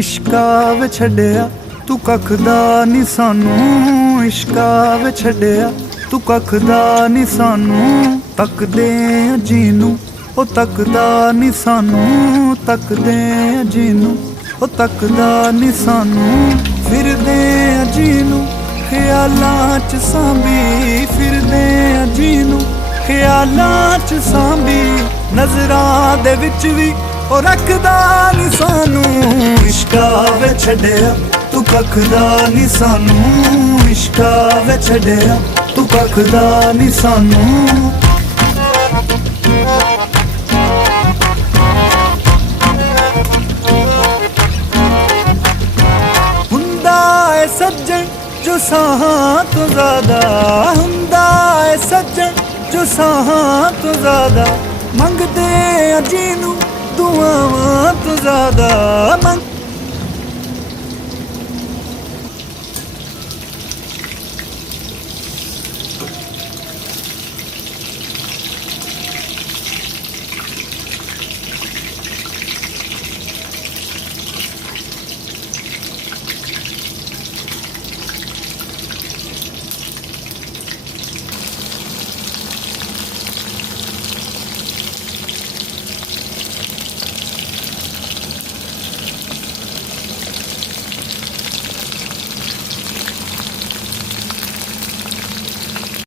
इश्का वे छड्डिया तू कख दा नी सानू, इश्का वे छड्डिया तू कख दा नी सानू। तकदे आ जीनू ओ तकदा नी सानू, तकदे आ जीनू ओ तकदा नी सानू। फिरदे आ जीनू ख्यालां च सांभी, फिरदे आ जीनू ख्यालां च सांभी। नजरां दे विच वी ओ रखदा नी सानू, इश्का वे छड्डिया तू कख दा नी सानू, इश्का वे छड्डिया तू कख दा नी सानू। हुंदा है सज्जन जो साहां तो ज़्यादा, हुंदा है सज्जन जो साहां तो ज़्यादा। मंगदे आ जीनू दुआवां तो ज़्यादा,